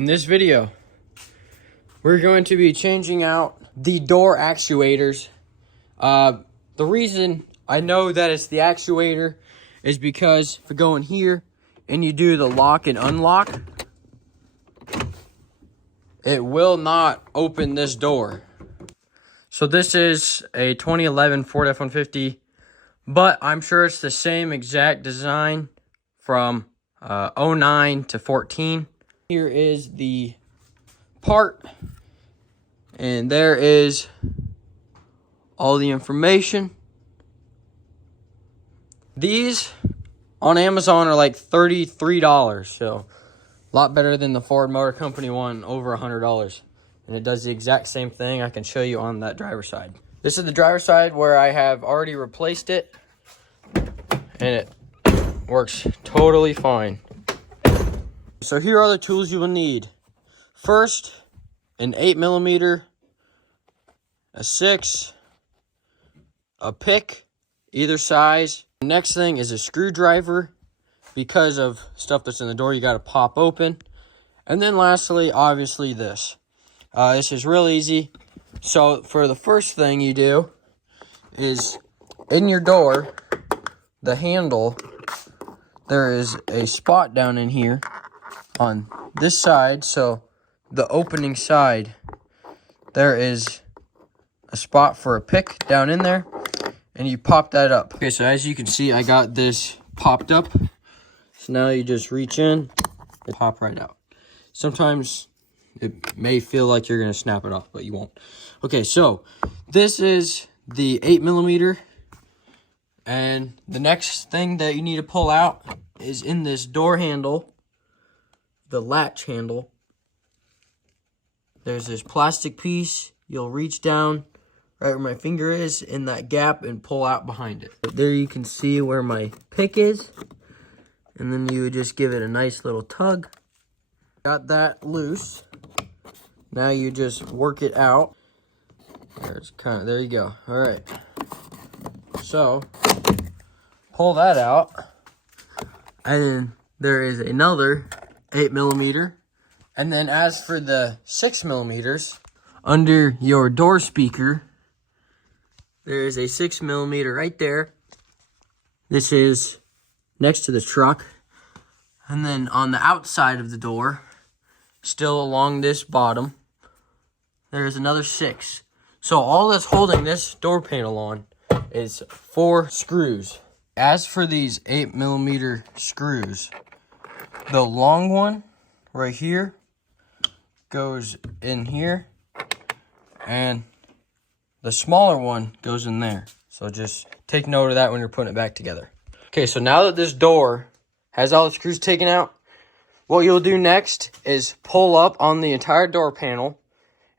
In this video, we're going to be changing out the door actuators. The reason I know that it's the actuator is because if you go in here and you do the lock and unlock, it will not open this door. So this is a 2011 Ford F-150, but I'm sure it's the same exact design from 09 to 14. Here is the part, and there is all the information. These on Amazon are like $33, so a lot better than the Ford Motor Company one, over $100. And it does the exact same thing. I can show you on that driver's side. This is the driver's side where I have already replaced it, and it works totally fine. So here are the tools you will need. First, an 8mm, a 6, a pick, either size. Next thing is a screwdriver. Because of stuff that's in the door, you got to pop open. And then lastly, obviously this. This is real easy. So for the first thing you do is in your door, the handle, there is a spot down in here on this side. So the opening side, there is a spot for a pick down in there, and you pop that up. Okay, so as you can see, I got this popped up. So now you just reach in and pop right out. Sometimes it may feel like you're going to snap it off, but you won't. Okay, so this is the 8mm. And the next thing that you need to pull out is in this door handle, the latch handle. There's this plastic piece. You'll reach down right where my finger is in that gap and pull out behind it. There you can see where my pick is. And then you would just give it a nice little tug. Got that loose. Now you just work it out. There you go. All right. So pull that out. And then there is another 8mm. And then as for the 6mm, under your door speaker, there is a 6mm right there. This is next to the truck. And then on the outside of the door, still along this bottom, there is another 6. So all that's holding this door panel on is 4 screws. As for these 8mm screws, the long one right here goes in here, and the smaller one goes in there. So just take note of that when you're putting it back together. Okay, so now that this door has all the screws taken out, what you'll do next is pull up on the entire door panel,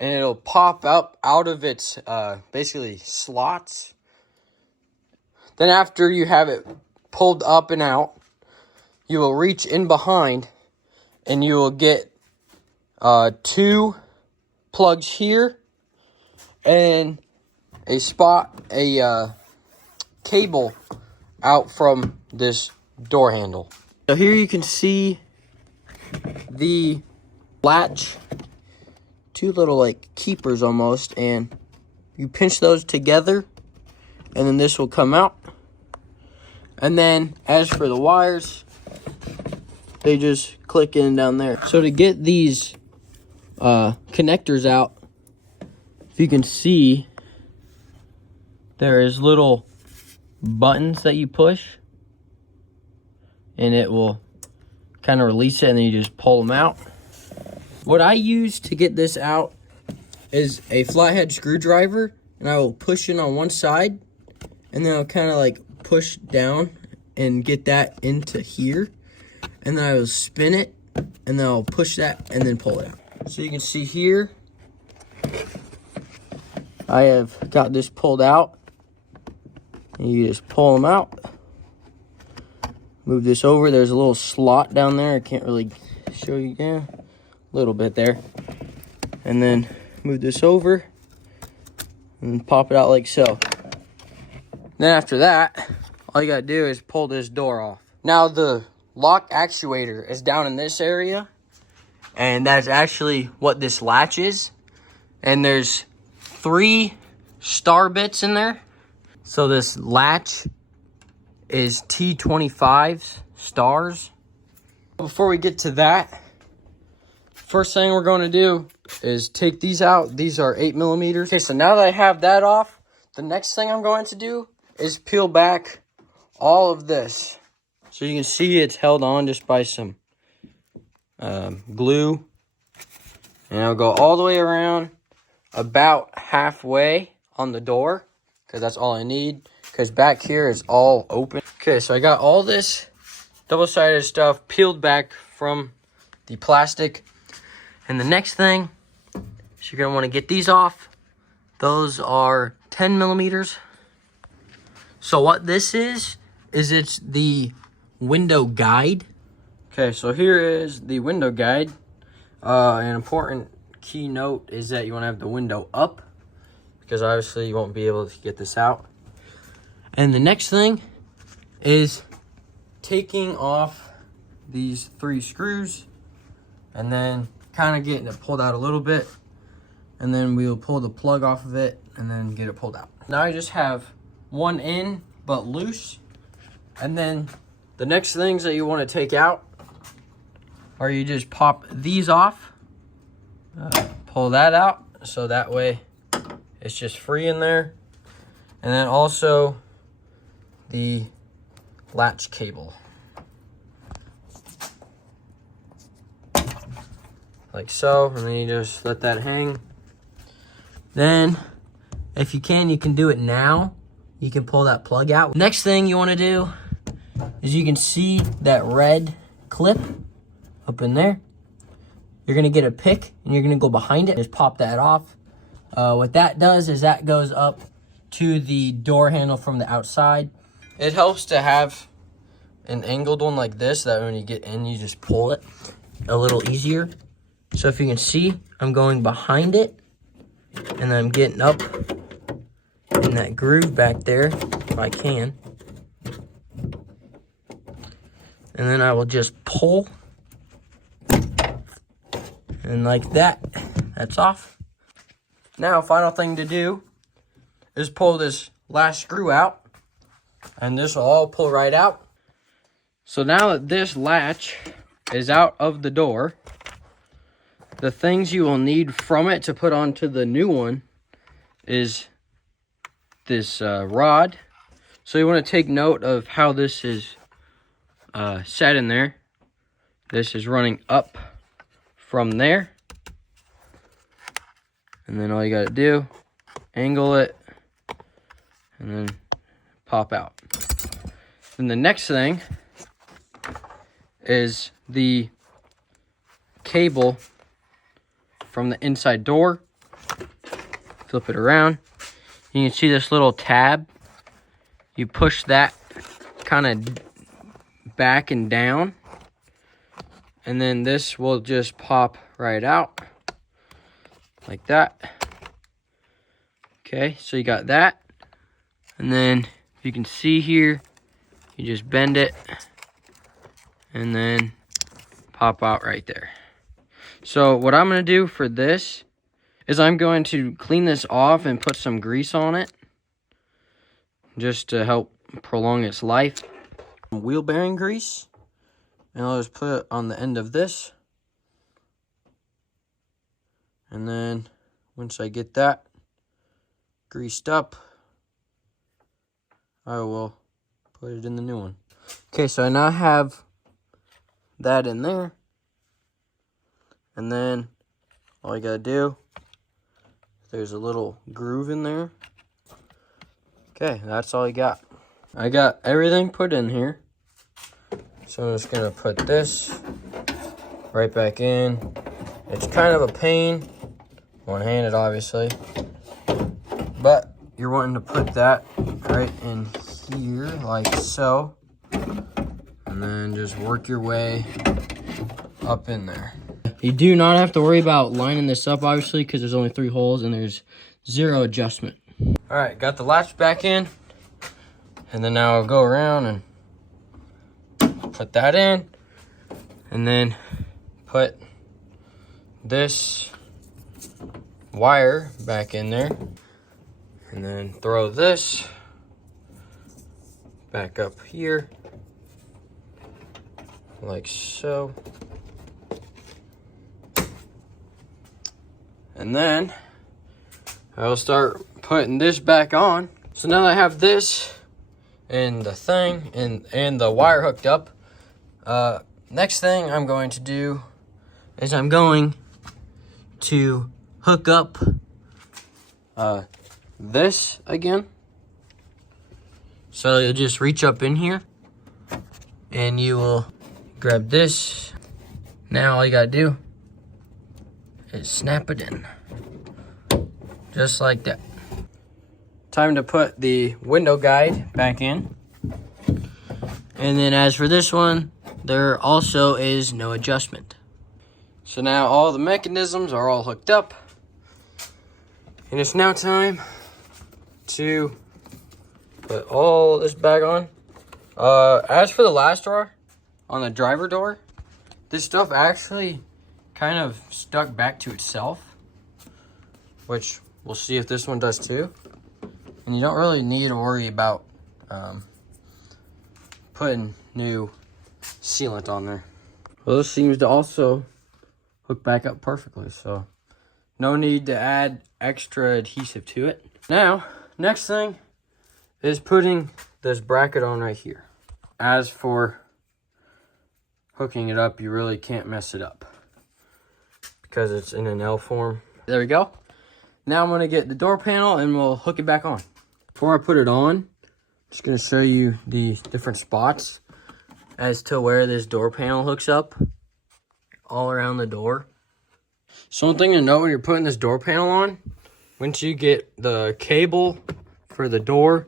and it'll pop up out of its basically slots. Then after you have it pulled up and out, you will reach in behind, and you will get 2 plugs here and a cable out from this door handle. So here you can see the latch, 2 little like keepers almost, and you pinch those together, and then this will come out. And then as for the wires, they just click in down there. So to get these connectors out, if you can see, there is little buttons that you push, and it will kind of release it, and then you just pull them out. What I use to get this out is a flathead screwdriver, and I will push in on one side, and then I'll kind of like push down and get that into here, and then I will spin it, and then I'll push that and then pull it out. So you can see here, I have got this pulled out, and you just pull them out. Move this over. There's a little slot down there. I can't really show you. Yeah, a little bit there. And then move this over and pop it out like so. Then after that, all you gotta do is pull this door off. Now the lock actuator is down in this area, And that's actually what this latch is. And there's 3 star bits in there. So this latch is T25 stars. Before we get to that, first thing we're going to do is take these out. These are 8mm. Okay, so now that I have that off, the next thing I'm going to do is peel back all of this. So you can see it's held on just by some glue. And I'll go all the way around about halfway on the door, because that's all I need, because back here is all open. Okay, so I got all this double-sided stuff peeled back from the plastic. And the next thing is you're going to want to get these off. Those are 10mm. So what this is it's the window guide. Okay, so here is the window guide. An important key note is that you want to have the window up, because obviously you won't be able to get this out. And the next thing is taking off these 3 screws and then kind of getting it pulled out a little bit, and then we will pull the plug off of it and then get it pulled out. Now I just have one in but loose. And then the next things that you want to take out are you just pop these off, pull that out so that way it's just free in there. And then also the latch cable, like so, and then you just let that hang. Then if you can do it now. You can pull that plug out. Next thing you want to do is you can see that red clip up in there. You're going to get a pick and you're going to go behind it. Just pop that off. What that does is that goes up to the door handle from the outside. It helps to have an angled one like this, that when you get in, you just pull it a little easier. So if you can see, I'm going behind it and I'm getting up in that groove back there, if I can. And then I will just pull. And like that, that's off. Now, final thing to do is pull this last screw out. And this will all pull right out. So now that this latch is out of the door, the things you will need from it to put onto the new one is this rod. So you want to take note of how this is set in there. This is running up from there, and then all you got to do, angle it and then pop out. Then the next thing is the cable from the inside door. Flip it around. You can see this little tab. You push that kind of back and down, and then this will just pop right out like that. Okay, so you got that. And then you can see here, you just bend it and then pop out right there. So what I'm going to do for this is I'm going to clean this off and put some grease on it just to help prolong its life. Wheel bearing grease, and I'll just put it on the end of this. And then once I get that greased up, I will put it in the new one. Okay, so I now have that in there. And then all I gotta do, there's a little groove in there. Okay, that's all I got. I got everything put in here. So I'm just gonna put this right back in. It's kind of a pain, one-handed obviously, but you're wanting to put that right in here like so, and then just work your way up in there. You do not have to worry about lining this up obviously, because there's only 3 holes and there's 0 adjustment. All right, got the latch back in, and then now I'll go around and put that in, and then put this wire back in there, and then throw this back up here like so. And then I'll start putting this back on. So now that I have this and the thing and the wire hooked up, next thing I'm going to do is I'm going to hook up this again. So you'll just reach up in here and you will grab this. Now all you gotta do is snap it in, just like that. Time to put the window guide back in. And then as for this one, there also is no adjustment. So now all the mechanisms are all hooked up, and it's now time to put all this back on. As for the last door, on the driver door, this stuff actually kind of stuck back to itself, which we'll see if this one does too. And you don't really need to worry about putting new sealant on there. Well, this seems to also hook back up perfectly, so no need to add extra adhesive to it. Now, next thing is putting this bracket on right here. As for hooking it up, you really can't mess it up because it's in an L form. There we go. Now I'm gonna get the door panel and we'll hook it back on. Before I put it on, I'm just gonna show you the different spots as to where this door panel hooks up all around the door. So one thing to note when you're putting this door panel on, once you get the cable for the door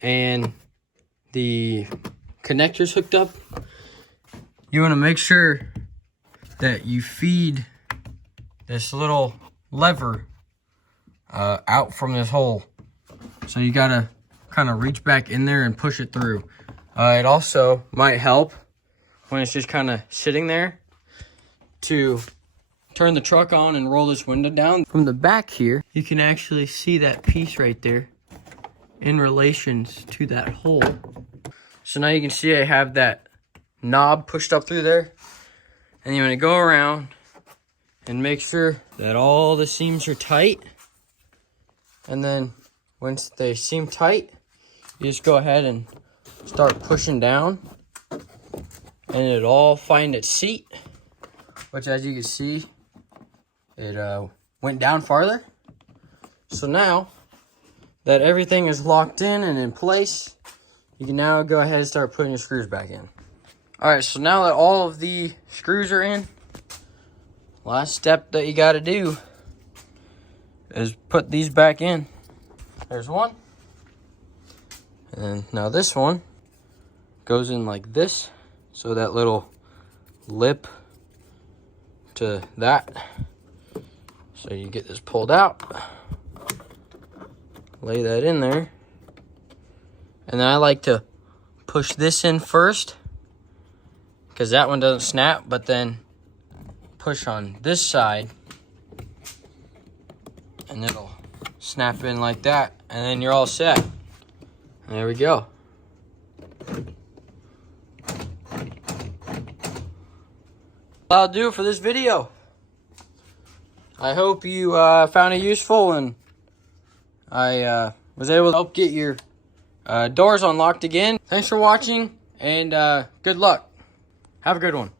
and the connectors hooked up, you want to make sure that you feed this little lever out from this hole. So you gotta kind of reach back in there and push it through. It also might help when it's just kind of sitting there to turn the truck on and roll this window down. From the back here, you can actually see that piece right there in relations to that hole. So now you can see I have that knob pushed up through there. And you want to go around and make sure that all the seams are tight. And then once they seem tight, you just go ahead and start pushing down. And it'll all find its seat, which as you can see, it went down farther. So now that everything is locked in and in place, you can now go ahead and start putting your screws back in. All right, so now that all of the screws are in, last step that you got to do is put these back in. There's one. And now this one goes in like this. So that little lip to that. So you get this pulled out. Lay that in there. And then I like to push this in first, because that one doesn't snap, but then push on this side and it'll snap in like that, and then you're all set. And there we go. That'll do it for this video. I hope you found it useful, and I was able to help get your doors unlocked again. Thanks for watching, and good luck. Have a good one.